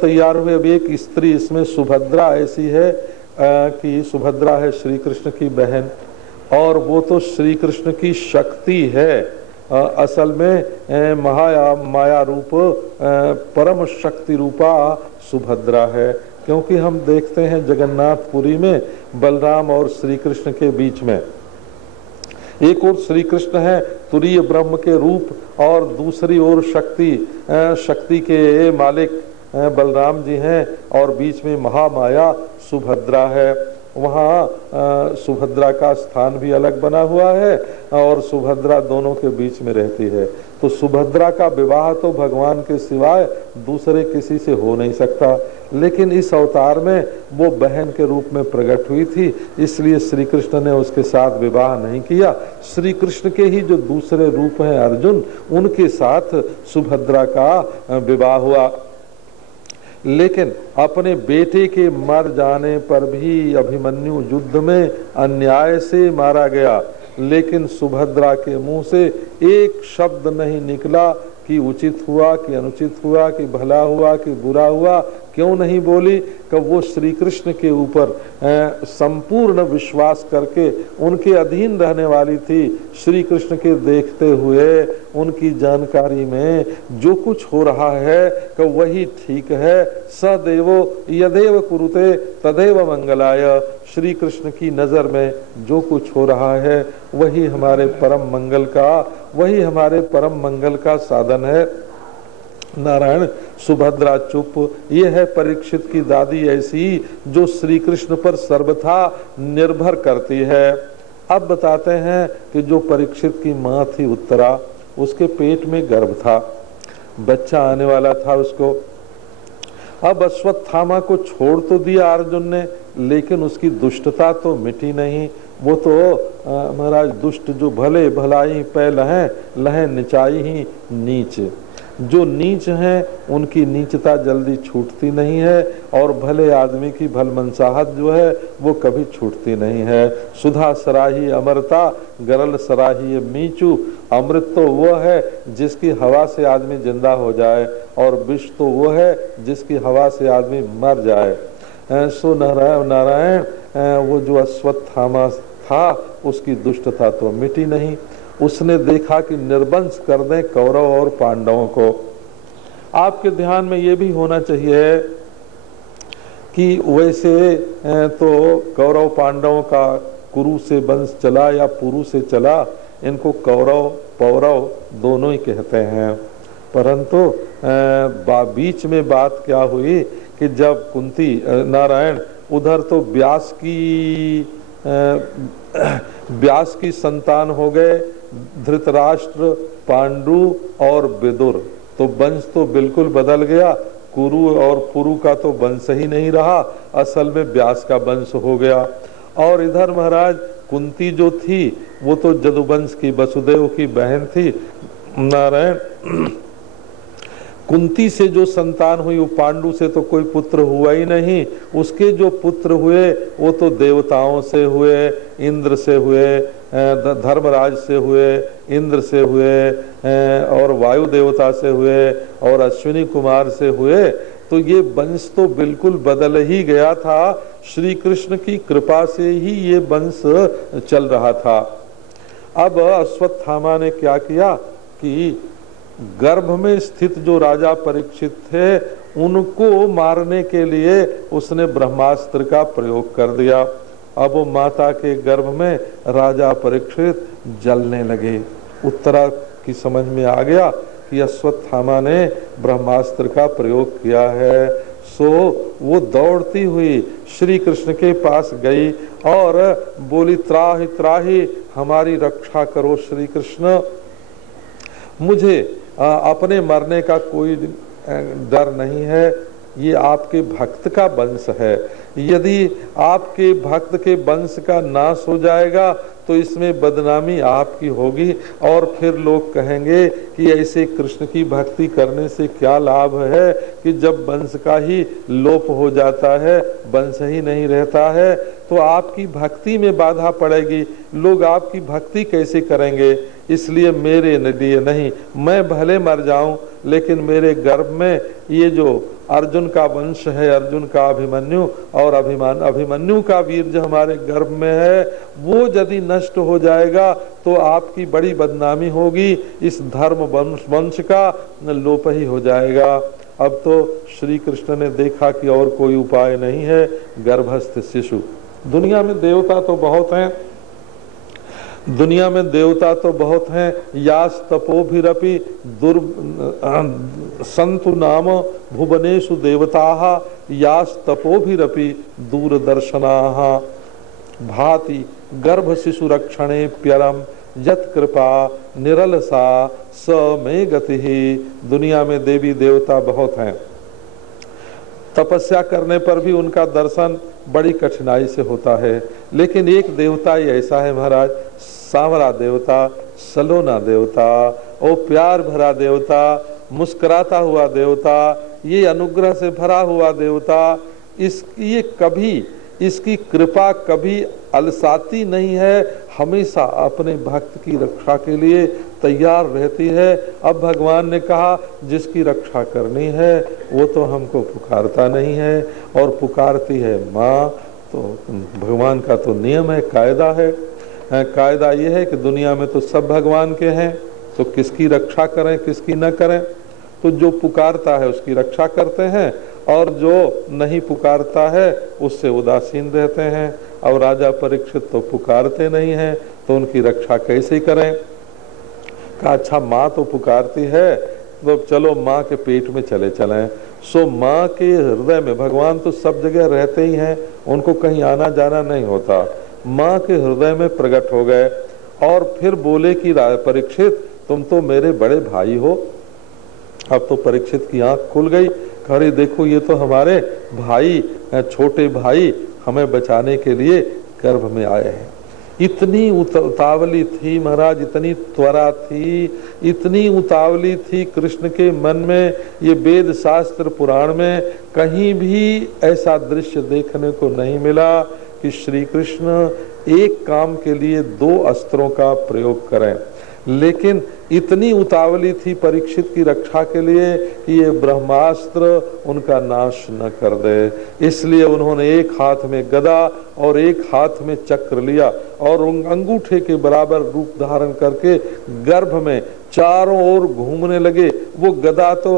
तैयार हुए। अब एक स्त्री इसमें सुभद्रा ऐसी है कि सुभद्रा है श्री कृष्ण की बहन, और वो तो श्री कृष्ण की शक्ति है। असल में माया रूप परम शक्ति रूपा सुभद्रा है, क्योंकि हम देखते हैं जगन्नाथपुरी में बलराम और श्री कृष्ण के बीच में एक ओर श्री कृष्ण है तुरीय ब्रह्म के रूप, और दूसरी ओर शक्ति के मालिक बलराम जी हैं, और बीच में महामाया सुभद्रा है। वहाँ सुभद्रा का स्थान भी अलग बना हुआ है, और सुभद्रा दोनों के बीच में रहती है। तो सुभद्रा का विवाह तो भगवान के सिवाय दूसरे किसी से हो नहीं सकता, लेकिन इस अवतार में वो बहन के रूप में प्रकट हुई थी, इसलिए श्री कृष्ण ने उसके साथ विवाह नहीं किया। श्री कृष्ण के ही जो दूसरे रूप हैं अर्जुन, उनके साथ सुभद्रा का विवाह हुआ। लेकिन अपने बेटे के मर जाने पर भी अभिमन्यु युद्ध में अन्याय से मारा गया, लेकिन सुभद्रा के मुंह से एक शब्द नहीं निकला कि उचित हुआ कि अनुचित हुआ कि भला हुआ कि बुरा हुआ। क्यों नहीं बोली? कि वो श्री कृष्ण के ऊपर संपूर्ण विश्वास करके उनके अधीन रहने वाली थी। श्री कृष्ण के देखते हुए उनकी जानकारी में जो कुछ हो रहा है कि वही ठीक है। सदैवो यदेव कुरुते तदेव मंगलाय। श्री कृष्ण की नजर में जो कुछ हो रहा है वही हमारे परम मंगल का साधन है। नारायण। सुभद्रा चुप। ये है परीक्षित की दादी ऐसी जो श्री कृष्ण पर सर्वथा निर्भर करती है। अब बताते हैं कि जो परीक्षित की माँ थी उत्तरा, उसके पेट में गर्भ था, बच्चा आने वाला था उसको। अब अश्वत्थामा को छोड़ तो दिया अर्जुन ने, लेकिन उसकी दुष्टता तो मिटी नहीं। वो तो महाराज दुष्ट जो भले भलाई पै लहें नीचाई ही नीच। जो नीच हैं उनकी नीचता जल्दी छूटती नहीं है, और भले आदमी की भलमनसाहत जो है वो कभी छूटती नहीं है। सुधा सराही अमरता गरल सराही मीचू। अमृत तो वो है जिसकी हवा से आदमी जिंदा हो जाए, और विष तो वो है जिसकी हवा से आदमी मर जाए। सो नारायण वो जो अश्वत्थामा था उसकी दुष्टता तो मिटी नहीं। उसने देखा कि निर्वंश कर दें कौरव और पांडवों को। आपके ध्यान में ये भी होना चाहिए कि वैसे तो कौरव पांडवों का कुरु से वंश चला या पुरु से चला, इनको कौरव पौरव दोनों ही कहते हैं। परंतु बीच में बात क्या हुई कि जब कुंती नारायण उधर तो व्यास की संतान हो गए, धृतराष्ट्र, पांडु और विदुर, तो वंश तो बिल्कुल बदल गया। कुरु और पुरु का तो वंश ही नहीं रहा, असल में व्यास का वंश हो गया। और इधर महाराज कुंती जो थी वो तो जदुवंश की वसुदेव की बहन थी। नारायण कुंती से जो संतान हुई वो पांडु से तो कोई पुत्र हुआ ही नहीं। उसके जो पुत्र हुए वो तो देवताओं से हुए, इंद्र से हुए, धर्मराज से हुए, इंद्र से हुए, और वायु देवता से हुए, और अश्विनी कुमार से हुए। तो ये वंश तो बिल्कुल बदल ही गया था। श्री कृष्ण की कृपा से ही ये वंश चल रहा था। अब अश्वत्थामा ने क्या किया कि गर्भ में स्थित जो राजा परीक्षित थे उनको मारने के लिए उसने ब्रह्मास्त्र का प्रयोग कर दिया। अब वो माता के गर्भ में राजा परीक्षित जलने लगे। उत्तरा की समझ में आ गया कि अश्वत्थामा ने ब्रह्मास्त्र का प्रयोग किया है। सो वो दौड़ती हुई श्री कृष्ण के पास गई और बोली, त्राहि त्राहि, हमारी रक्षा करो श्री कृष्ण, मुझे अपने मरने का कोई डर नहीं है, ये आपके भक्त का वंश है। यदि आपके भक्त के वंश का नाश हो जाएगा तो इसमें बदनामी आपकी होगी, और फिर लोग कहेंगे कि ऐसे कृष्ण की भक्ति करने से क्या लाभ है कि जब वंश का ही लोप हो जाता है, वंश ही नहीं रहता है, तो आपकी भक्ति में बाधा पड़ेगी, लोग आपकी भक्ति कैसे करेंगे। इसलिए मेरे लिए नहीं, मैं भले मर जाऊं लेकिन मेरे गर्भ में ये जो अर्जुन का वंश है, अर्जुन का अभिमन्यु और अभिमन्यु का वीर जो हमारे गर्भ में है, वो यदि नष्ट हो जाएगा तो आपकी बड़ी बदनामी होगी, इस धर्म वंश का लोप ही हो जाएगा। अब तो श्री कृष्ण ने देखा कि और कोई उपाय नहीं है, गर्भस्थ शिशु। दुनिया में देवता तो बहुत हैं, दुनिया में देवता तो बहुत हैं। यास तपोभिरपि संतु नाम भुवनेषु देवताः, यास तपोभिरपि दूरदर्शनाः, भाति गर्भ शिशु रक्षणे प्यरम यत कृपा निरलसा स मे गतिः। दुनिया में देवी देवता बहुत हैं, तपस्या करने पर भी उनका दर्शन बड़ी कठिनाई से होता है। लेकिन एक देवता ही ऐसा है महाराज, सांवरा देवता, सलोना देवता, ओ प्यार भरा देवता, मुस्कुराता हुआ देवता, ये अनुग्रह से भरा हुआ देवता, ये कभी इसकी कृपा कभी अलसाती नहीं है, हमेशा अपने भक्त की रक्षा के लिए तैयार रहती है। अब भगवान ने कहा जिसकी रक्षा करनी है वो तो हमको पुकारता नहीं है, और पुकारती है माँ। तो भगवान का तो नियम है, कायदा है। कायदा ये है कि दुनिया में तो सब भगवान के हैं, तो किसकी रक्षा करें किसकी न करें। तो जो पुकारता है उसकी रक्षा करते हैं, और जो नहीं पुकारता है उससे उदासीन रहते हैं। और राजा परीक्षित तो पुकारते नहीं हैं, तो उनकी रक्षा कैसे करें। कहा अच्छा माँ तो पुकारती है, तो चलो माँ के पेट में चले चलें। सो माँ के हृदय में, भगवान तो सब जगह रहते ही हैं, उनको कहीं आना जाना नहीं होता, माँ के हृदय में प्रकट हो गए। और फिर बोले कि परीक्षित तुम तो मेरे बड़े भाई हो। अब तो परीक्षित की आंख खुल गई, अरे देखो ये तो हमारे भाई, छोटे भाई हमें बचाने के लिए गर्भ में आए हैं। इतनी उतावली थी महाराज, इतनी त्वरा थी, इतनी उतावली थी कृष्ण के मन में। ये वेद शास्त्र पुराण में कहीं भी ऐसा दृश्य देखने को नहीं मिला कि श्री कृष्ण एक काम के लिए दो अस्त्रों का प्रयोग करें। लेकिन इतनी उतावली थी परीक्षित की रक्षा के लिए कि ये ब्रह्मास्त्र उनका नाश न कर दे। इसलिए उन्होंने एक हाथ में गदा और एक हाथ में चक्र लिया और उन अंगूठे के बराबर रूप धारण करके गर्भ में चारों ओर घूमने लगे। वो गदा तो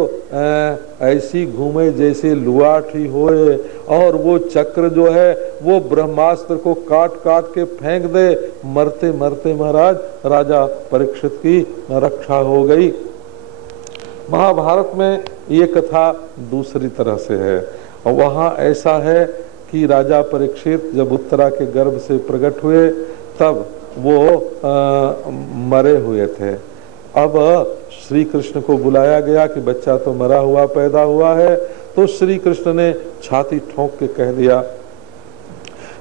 ऐसी घूमे जैसे लुआठी होए, और वो चक्र जो है वो ब्रह्मास्त्र को काट काट के फेंक दे। मरते मरते महाराज राजा परीक्षित की रक्षा हो गई। महाभारत में ये कथा दूसरी तरह से है। वहाँ ऐसा है कि राजा परीक्षित जब उत्तरा के गर्भ से प्रकट हुए तब वो मरे हुए थे। अब श्री कृष्ण को बुलाया गया कि बच्चा तो मरा हुआ पैदा हुआ है। तो श्री कृष्ण ने छाती ठोक के कह दिया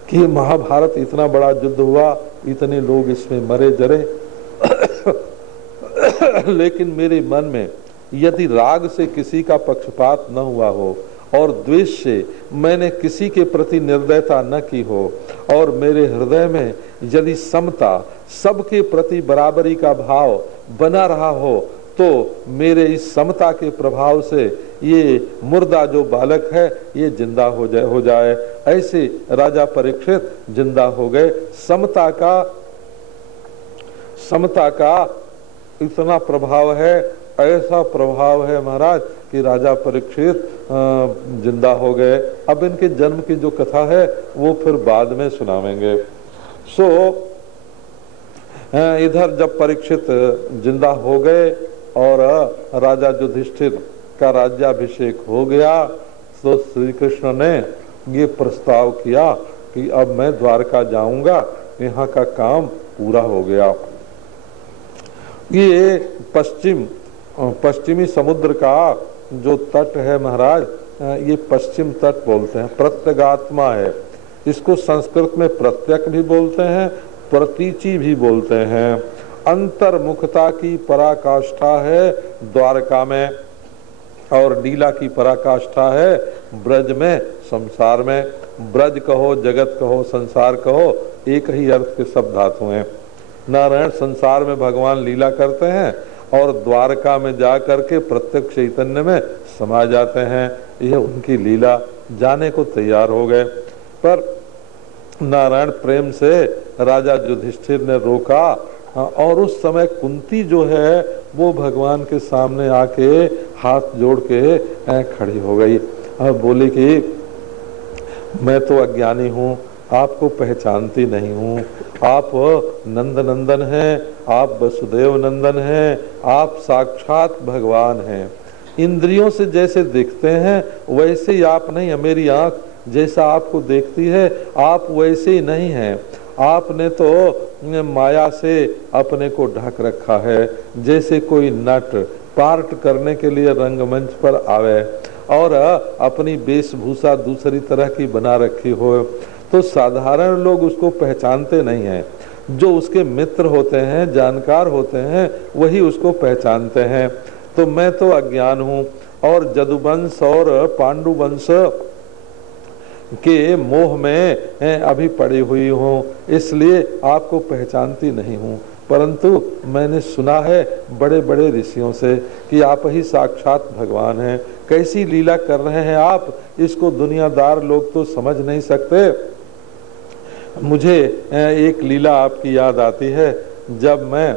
कि महाभारत इतना बड़ा युद्ध हुआ, इतने लोग इसमें मरे जरे लेकिन मेरे मन में यदि राग से किसी का पक्षपात न हुआ हो और द्वेष से मैंने किसी के प्रति निर्दयता न की हो और मेरे हृदय में यदि समता, सबके प्रति बराबरी का भाव बना रहा हो, तो मेरे इस समता के प्रभाव से ये मुर्दा जो बालक है ये जिंदा हो जाए। ऐसे राजा परीक्षित जिंदा हो गए। समता का इतना प्रभाव है, ऐसा प्रभाव है महाराज कि राजा परीक्षित जिंदा हो गए। अब इनके जन्म की जो कथा है वो फिर बाद में सुनावेंगे। इधर जब परीक्षित जिंदा हो गए और राजा युधिष्ठिर का राज्याभिषेक हो गया तो श्री कृष्ण ने ये प्रस्ताव किया कि अब मैं द्वारका जाऊंगा, यहाँ का काम पूरा हो गया। ये पश्चिमी समुद्र का जो तट है महाराज, ये पश्चिम तट बोलते हैं, प्रत्यगात्मा है। इसको संस्कृत में प्रत्यक भी बोलते हैं, प्रतीचि भी बोलते हैं। अंतर्मुखता की पराकाष्ठा है द्वारका में और लीला की पराकाष्ठा है ब्रज में, संसार में। ब्रज कहो, जगत कहो, संसार कहो, एक ही अर्थ के सब धातु हैं। नारायण संसार में भगवान लीला करते हैं और द्वारका में जा करके प्रत्यक्ष चैतन्य में समा जाते हैं। यह उनकी लीला, जाने को तैयार हो गए। पर नारायण प्रेम से राजा युधिष्ठिर ने रोका और उस समय कुंती जो है वो भगवान के सामने आके हाथ जोड़ के खड़ी हो गई। बोली कि मैं तो अज्ञानी हूँ, आपको पहचानती नहीं हूँ। आप नंद नंदन हैं, आप वसुदेव नंदन हैं, आप साक्षात भगवान हैं। इंद्रियों से जैसे दिखते हैं वैसे ही आप नहीं है। मेरी आँख जैसा आपको देखती है आप वैसे ही नहीं हैं। आपने तो माया से अपने को ढक रखा है। जैसे कोई नट पार्ट करने के लिए रंगमंच पर आवे और अपनी वेशभूषा दूसरी तरह की बना रखी हो, तो साधारण लोग उसको पहचानते नहीं हैं। जो उसके मित्र होते हैं, जानकार होते हैं, वही उसको पहचानते हैं। तो मैं तो अज्ञान हूँ और जदुवंश और पांडुवंश के मोह में अभी पड़ी हुई हूँ, इसलिए आपको पहचानती नहीं हूँ। परंतु मैंने सुना है बड़े बड़े ऋषियों से कि आप ही साक्षात भगवान हैं। कैसी लीला कर रहे हैं आप, इसको दुनियादार लोग तो समझ नहीं सकते। मुझे एक लीला आपकी याद आती है। जब मैं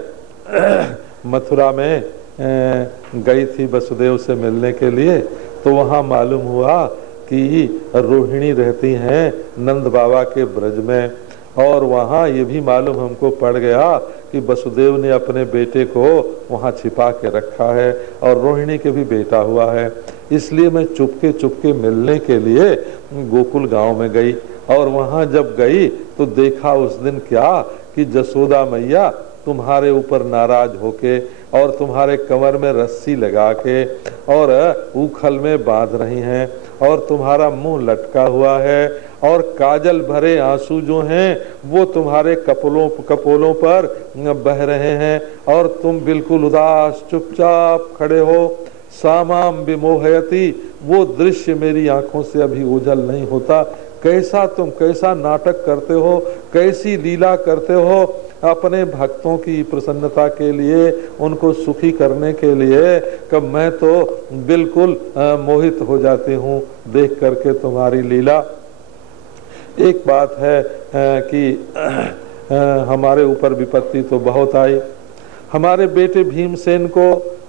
मथुरा में गई थी वसुदेव से मिलने के लिए, तो वहाँ मालूम हुआ कि रोहिणी रहती हैं नंद बाबा के ब्रज में। और वहाँ ये भी मालूम हमको पड़ गया कि वसुदेव ने अपने बेटे को वहाँ छिपा के रखा है और रोहिणी के भी बेटा हुआ है। इसलिए मैं चुपके चुपके मिलने के लिए गोकुल गांव में गई। और वहाँ जब गई तो देखा उस दिन क्या कि जसोदा मैया तुम्हारे ऊपर नाराज होके और तुम्हारे कमर में रस्सी लगा के और उखल में बांध रही हैं और तुम्हारा मुंह लटका हुआ है और काजल भरे आंसू जो हैं वो तुम्हारे कपोलों पर बह रहे हैं और तुम बिल्कुल उदास चुपचाप खड़े हो। सामाम विमोहयति, वो दृश्य मेरी आंखों से अभी ओझल नहीं होता। कैसा तुम कैसा नाटक करते हो, कैसी लीला करते हो। अपने भक्तों की प्रसन्नता के लिए, उनको सुखी करने के लिए, कब मैं तो बिल्कुल मोहित हो जाती हूँ देख करके तुम्हारी लीला। एक बात है कि हमारे ऊपर विपत्ति तो बहुत आई। हमारे बेटे भीमसेन को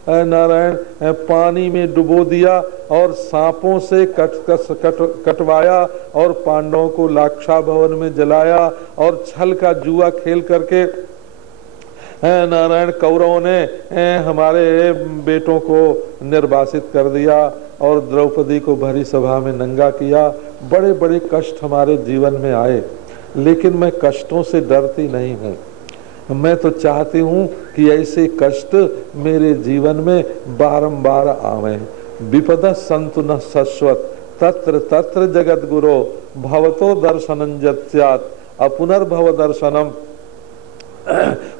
नारायण पानी में डुबो दिया और सांपों से कटवाया और पांडवों को लाक्षा भवन में जलाया और छल का जुआ खेल करके नारायण कौरवों ने हमारे बेटों को निर्वासित कर दिया और द्रौपदी को भरी सभा में नंगा किया। बड़े बड़े कष्ट हमारे जीवन में आए, लेकिन मैं कष्टों से डरती नहीं हूँ। मैं तो चाहती हूँ कि ऐसे कष्ट मेरे जीवन में बारंबार आवे। विपद संतु न शश्वत तत्र तत्र जगत गुरो भवतो दर्शनं जत्स्यात् अपुनर्भव दर्शनम।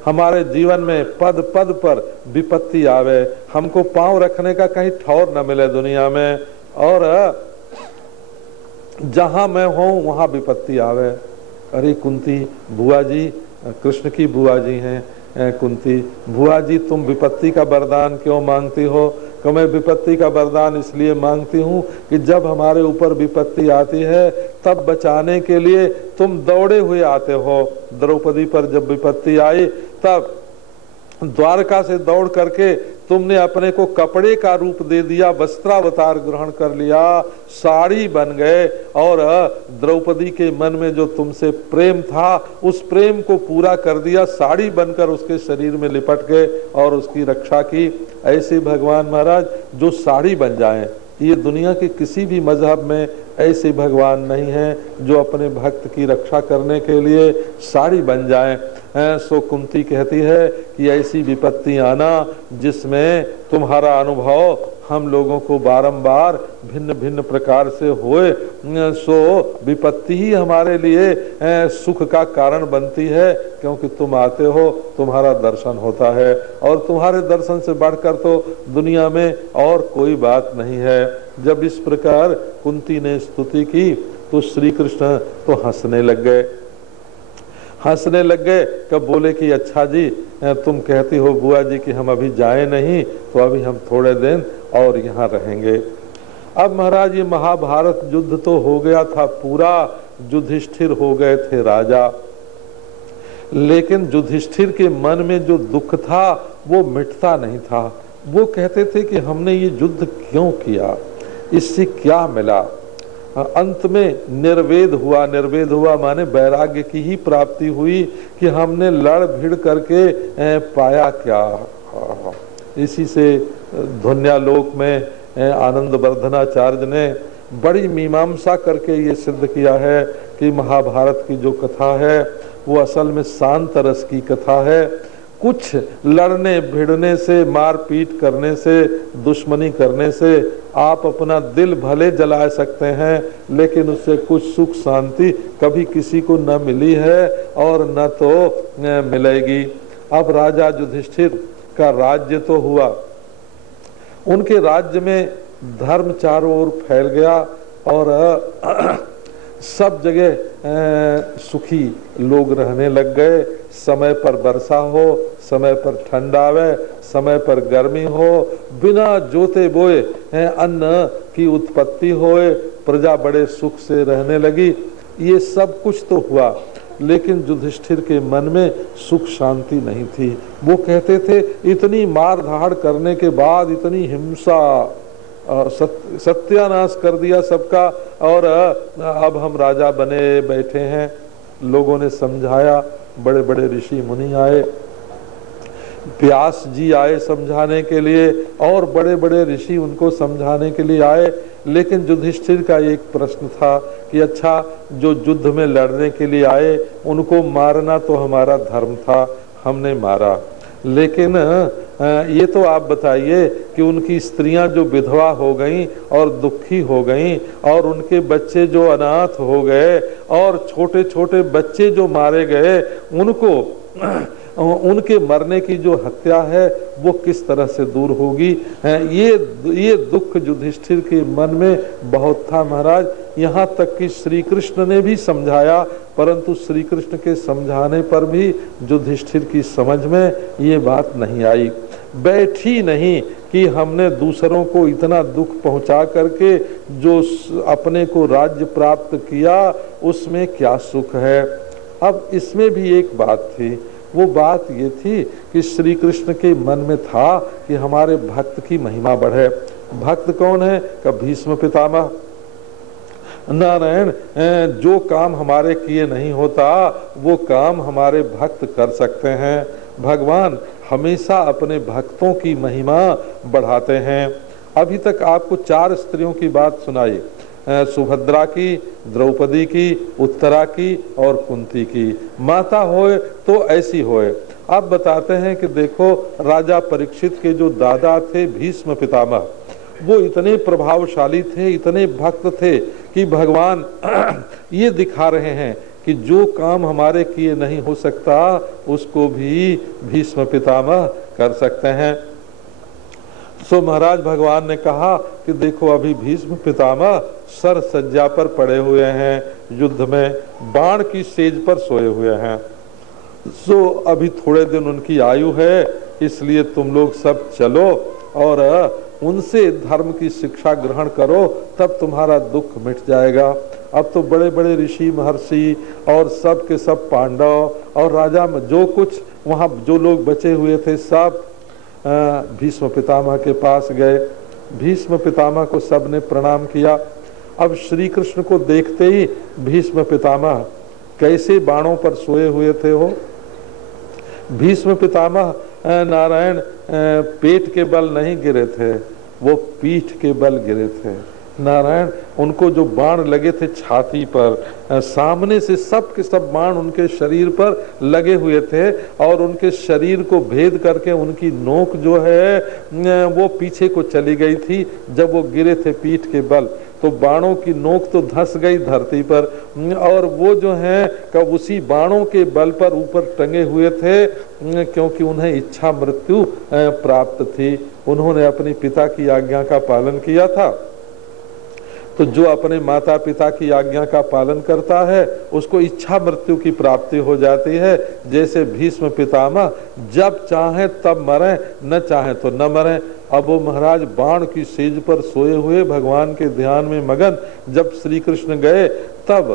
हमारे जीवन में पद पद पर विपत्ति आवे, हमको पांव रखने का कहीं ठौर न मिले दुनिया में, और जहां मैं हूं वहां विपत्ति आवे। अरे कुंती बुआ जी, कृष्ण की बुआ जी हैं कुंती, बुआ जी तुम विपत्ति का वरदान क्यों मांगती हो? कि मैं विपत्ति का वरदान इसलिए मांगती हूँ कि जब हमारे ऊपर विपत्ति आती है तब बचाने के लिए तुम दौड़े हुए आते हो। द्रौपदी पर जब विपत्ति आई तब द्वारका से दौड़ करके तुमने अपने को कपड़े का रूप दे दिया, वस्त्रावतार ग्रहण कर लिया, साड़ी बन गए, और द्रौपदी के मन में जो तुमसे प्रेम था उस प्रेम को पूरा कर दिया, साड़ी बनकर उसके शरीर में लिपट गए और उसकी रक्षा की। ऐसे भगवान महाराज जो साड़ी बन जाएं, ये दुनिया के किसी भी मजहब में ऐसे भगवान नहीं हैं जो अपने भक्त की रक्षा करने के लिए साड़ी बन जाएं। सो कुंती कहती है कि ऐसी विपत्ति आना जिसमें तुम्हारा अनुभव हम लोगों को बारंबार भिन्न भिन्न प्रकार से होए, सो विपत्ति ही हमारे लिए सुख का कारण बनती है, क्योंकि तुम आते हो, तुम्हारा दर्शन होता है, और तुम्हारे दर्शन से बढ़कर तो दुनिया में और कोई बात नहीं है। जब इस प्रकार कुंती ने स्तुति की तो श्री कृष्ण तो हंसने लग गए। हंसने लग गए, कब बोले कि अच्छा जी तुम कहती हो बुआ जी कि हम अभी जाए नहीं, तो अभी हम थोड़े दिन और यहाँ रहेंगे। अब महाराज ये महाभारत युद्ध तो हो गया था पूरा, युधिष्ठिर हो गए थे राजा, लेकिन युधिष्ठिर के मन में जो दुख था वो मिटता नहीं था। वो कहते थे कि हमने ये युद्ध क्यों किया, इससे क्या मिला। अंत में निर्वेद हुआ। निर्वेद हुआ माने वैराग्य की ही प्राप्ति हुई कि हमने लड़ भिड़ करके पाया क्या। इसी से ध्वन्यालोक में आनंद वर्धनाचार्य ने बड़ी मीमांसा करके ये सिद्ध किया है कि महाभारत की जो कथा है वो असल में शांत रस की कथा है। कुछ लड़ने भिड़ने से, मारपीट करने से, दुश्मनी करने से आप अपना दिल भले जला सकते हैं, लेकिन उससे कुछ सुख शांति कभी किसी को न मिली है और न तो मिलेगी। अब राजा युधिष्ठिर का राज्य तो हुआ, उनके राज्य में धर्म चारों ओर फैल गया और सब जगह सुखी लोग रहने लग गए। समय पर वर्षा हो, समय पर ठंड आवे, समय पर गर्मी हो, बिना जोते बोए अन्न की उत्पत्ति होए, प्रजा बड़े सुख से रहने लगी। ये सब कुछ तो हुआ, लेकिन युधिष्ठिर के मन में सुख शांति नहीं थी। वो कहते थे इतनी मार धाड़ करने के बाद, इतनी हिंसा, सत्यानाश कर दिया सबका, और अब हम राजा बने बैठे हैं। लोगों ने समझाया, बड़े बड़े ऋषि मुनि आए, व्यास जी आए समझाने के लिए, और बड़े बड़े ऋषि उनको समझाने के लिए आए। लेकिन युधिष्ठिर का एक प्रश्न था कि अच्छा, जो युद्ध में लड़ने के लिए आए उनको मारना तो हमारा धर्म था, हमने मारा, लेकिन ये तो आप बताइए कि उनकी स्त्रियां जो विधवा हो गईं और दुखी हो गईं, और उनके बच्चे जो अनाथ हो गए, और छोटे छोटे बच्चे जो मारे गए, उनको उनके मरने की जो हत्या है वो किस तरह से दूर होगी। ये दुख युधिष्ठिर के मन में बहुत था महाराज। यहाँ तक कि श्री कृष्ण ने भी समझाया परंतु श्री कृष्ण के समझाने पर भी युधिष्ठिर की समझ में ये बात नहीं आई, बैठी नहीं कि हमने दूसरों को इतना दुख पहुंचा करके जो अपने को राज्य प्राप्त किया उसमें क्या सुख है। अब इसमें भी एक बात थी, वो बात ये थी कि श्री कृष्ण के मन में था कि हमारे भक्त की महिमा बढ़े। भक्त कौन है? का भीष्म पितामह। नारायण, जो काम हमारे किए नहीं होता वो काम हमारे भक्त कर सकते हैं। भगवान हमेशा अपने भक्तों की महिमा बढ़ाते हैं। अभी तक आपको 4 स्त्रियों की बात सुनाई, सुभद्रा की, द्रौपदी की, उत्तरा की और कुंती की। माता होए तो ऐसी होए। अब बताते हैं कि देखो, राजा परीक्षित के जो दादा थे भीष्म पितामह, वो इतने प्रभावशाली थे, इतने भक्त थे कि भगवान ये दिखा रहे हैं कि जो काम हमारे किए नहीं हो सकता उसको भी भीष्म पितामह कर सकते हैं। सो महाराज भगवान ने कहा कि देखो, अभी भीष्म पितामह सर सज्जा पर पड़े हुए हैं, युद्ध में बाण की सेज पर सोए हुए हैं। सो अभी थोड़े दिन उनकी आयु है, इसलिए तुम लोग सब चलो और उनसे धर्म की शिक्षा ग्रहण करो, तब तुम्हारा दुख मिट जाएगा। अब तो बड़े बड़े ऋषि महर्षि और सब के सब पांडव और राजा में जो कुछ वहाँ जो लोग बचे हुए थे सब भीष्म पितामह के पास गए। भीष्म पितामह को सबने प्रणाम किया। अब श्री कृष्ण को देखते ही भीष्म पितामह कैसे बाणों पर सोए हुए थे हो। भीष्म पितामह नारायण पेट के बल नहीं गिरे थे, वो पीठ के बल गिरे थे। नारायण, उनको जो बाण लगे थे छाती पर, सामने से सब के सब बाण उनके शरीर पर लगे हुए थे और उनके शरीर को भेद करके उनकी नोक जो है वो पीछे को चली गई थी। जब वो गिरे थे पीठ के बल तो बाणों की नोक तो धंस गई धरती पर और वो जो है कब उसी बाणों के बल पर ऊपर टंगे हुए थे, क्योंकि उन्हें इच्छा मृत्यु प्राप्त थी। उन्होंने अपने पिता की आज्ञा का पालन किया था। तो जो अपने माता पिता की आज्ञा का पालन करता है उसको इच्छा मृत्यु की प्राप्ति हो जाती है। जैसे भीष्म पितामह जब चाहे तब मरे, न चाहे तो न मरे। अब वो महाराज बाण की सेज पर सोए हुए भगवान के ध्यान में मगन। जब श्री कृष्ण गए तब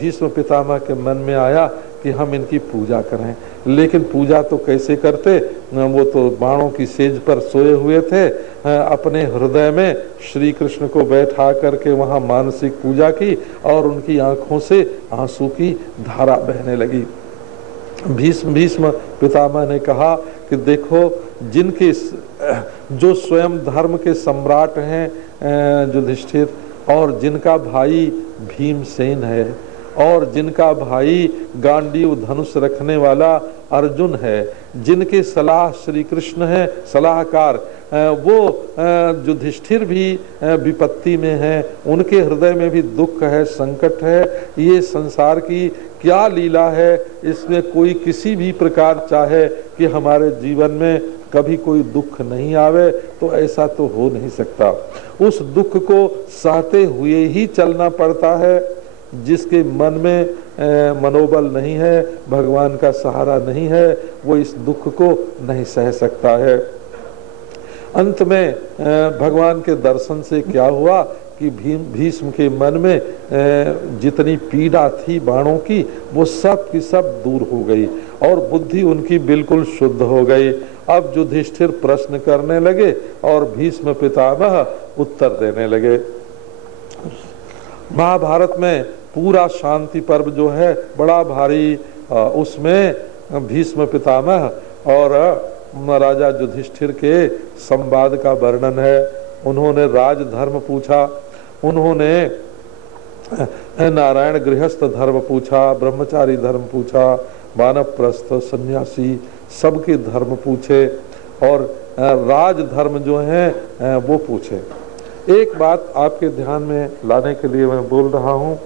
भीष्म पितामह के मन में आया कि हम इनकी पूजा करें, लेकिन पूजा तो कैसे करते, वो तो बाणों की सेज पर सोए हुए थे। अपने हृदय में श्री कृष्ण को बैठा करके वहां मानसिक पूजा की और उनकी आंखों से आंसू की धारा बहने लगी। भीष्म पितामह ने कहा कि देखो, जिनके जो स्वयं धर्म के सम्राट हैं युधिष्ठिर, और जिनका भाई भीमसेन है, और जिनका भाई गांडीव धनुष रखने वाला अर्जुन है, जिनके सलाह श्री कृष्ण है सलाहकार, वो युधिष्ठिर भी विपत्ति में है, उनके हृदय में भी दुख है, संकट है। ये संसार की क्या लीला है, इसमें कोई किसी भी प्रकार चाहे कि हमारे जीवन में कभी कोई दुख नहीं आवे, तो ऐसा तो हो नहीं सकता। उस दुख को सहते हुए ही चलना पड़ता है। जिसके मन में मनोबल नहीं है, भगवान का सहारा नहीं है, वो इस दुख को नहीं सह सकता है। अंत में भगवान के दर्शन से क्या हुआ कि भीष्म के मन में जितनी पीड़ा थी बाणों की, वो सब की सब दूर हो गई और बुद्धि उनकी बिल्कुल शुद्ध हो गई। अब युधिष्ठिर प्रश्न करने लगे और भीष्म पितामह उत्तर देने लगे। महाभारत में पूरा शांति पर्व जो है बड़ा भारी, उसमें भीष्म पितामह और राजा युधिष्ठिर के संवाद का वर्णन है। उन्होंने राजधर्म पूछा, उन्होंने नारायण गृहस्थ धर्म पूछा, ब्रह्मचारी धर्म पूछा, वानप्रस्थ सन्यासी सबके धर्म पूछे और राजधर्म जो है वो पूछे। एक बात आपके ध्यान में लाने के लिए मैं बोल रहा हूँ